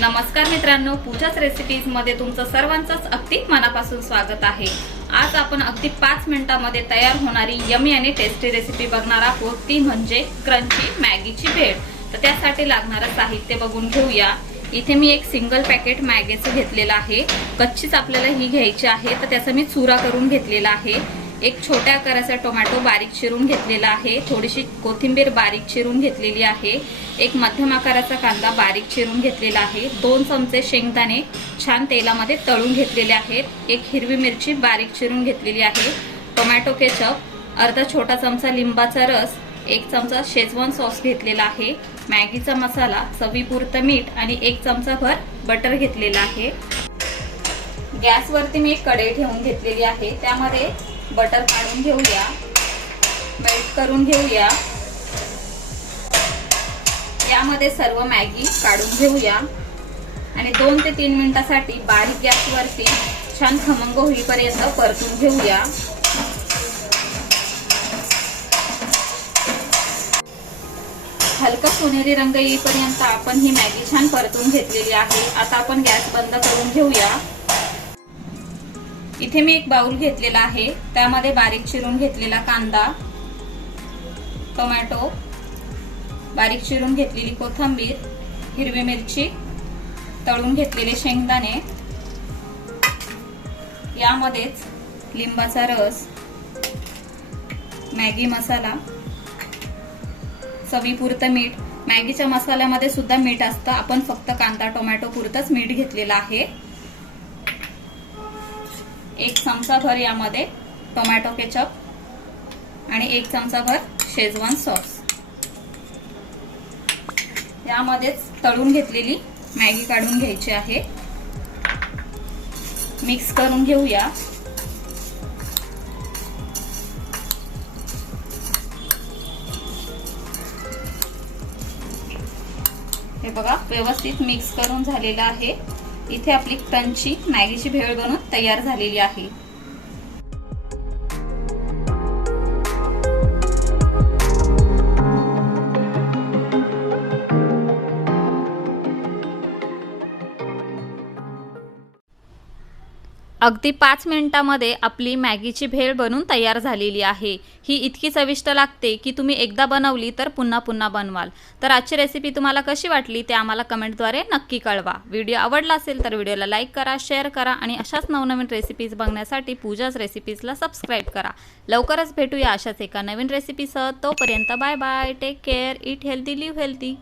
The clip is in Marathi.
नमस्कार मित्रांनो, पूजाच रेसिपीज मध्ये तुमचं सर्वांचंच अगदी मनापासून स्वागत आहे। आज आपण अगदी 5 मिनिटांमध्ये तयार होणारी यमी आणि टेस्टी रेसिपी बघणार आहोत, ती म्हणजे क्रंची मॅगीची भेळ। तर त्यासाठी लागणारं साहित्य बघून घेऊया। इथे मी एक सिंगल पॅकेट मॅगीचं घेतलेलं आहे। कच्चीच आपल्याला ही घ्यायची आहे, तर त्याचा मी चुरा करून घेतलेला आहे। एक छोट्या आकाराचा टोमॅटो बारीक चिरून घेतलेला आहे। थोडीशी कोथिंबीर बारीक चिरून घेतलेली आहे। एक मध्यम आकाराचा कांदा बारीक चिरून घेतलेला आहे। 2 चमचे शेंगदाणे छान तेलामध्ये तळून घेतलेले आहेत। एक हिरवी मिरची बारीक चिरून घेतलेली आहे। टोमॅटो केचप, अर्धा छोटा चमचा लिंबाचा रस, 1 चमचा शेजवान सॉस घेतलेला आहे। मॅगीचा मसाला, चवीपुरतं मीठ आणि 1 चमचा भर बटर घेतलेला आहे। गॅसवरती मी एक कढई ठेवून घेतलेली आहे। त्यामध्ये बटर काढून घेऊया, मेल्ट करून घेऊया। यामध्ये सर्व मॅगी काढून घेऊया आणि 2 ते 3 मिनिटांसाठी बारीक गॅसवरती छान खमंग होईपर्यंत परतून घेऊया। हलका सोनेरी रंग येईपर्यंत आपण ही मॅगी छान परतून घेतलेली आहे। आता आपण गॅस बंद करून घेऊया। इथे मी एक बाउल घेतलेला आहे। त्यामध्ये बारीक चिरून घेतलेला कांदा, टोमॅटो, बारीक चिरून घेतलेली कोथिंबीर, हिरवी मिरची, तळून घेतलेले शेंगदाणे, यामध्येच लिंबाचा रस, मॅगी मसाला, चवीपुरतं मीठ। मॅगीच्या मसाल्यामध्ये सुद्धा मीठ असतं, आपण फक्त कांदा टोमॅटो पुरतच मीठ घेतलेलं आहे। 1 चमचा भर यामध्ये टोमॅटो केचप आणि 1 चमचा भर शेजवान सॉस। यामध्येच तळून घेतलेली मॅगी काढून घ्यायची आहे। मिक्स करून घेऊया। हे बघा, व्यवस्थित मिक्स करून झालेलं आहे। इथे आपली क्रंची मॅगीची भेळ बनून तयार झालेली आहे। अगदी 5 मिनिटांमध्ये आपली मॅगीची भेळ बनून तयार झालेली आहे। ही इतकी चविष्ट लागते की तुम्ही एकदा बनवली तर पुन्हा पुन्हा बनवाल। तर आजची रेसिपी तुम्हाला कशी वाटली ते आम्हाला कमेंटद्वारे नक्की कळवा। व्हिडिओ आवडला असेल तर व्हिडिओला लाईक करा, शेअर करा आणि अशाच नवनवीन रेसिपीज बघण्यासाठी पूजाच रेसिपीजला सबस्क्राईब करा। लवकरच भेटूया अशाच एका नवीन रेसिपीसह। तोपर्यंत bye bye, take care, eat healthy, live healthy.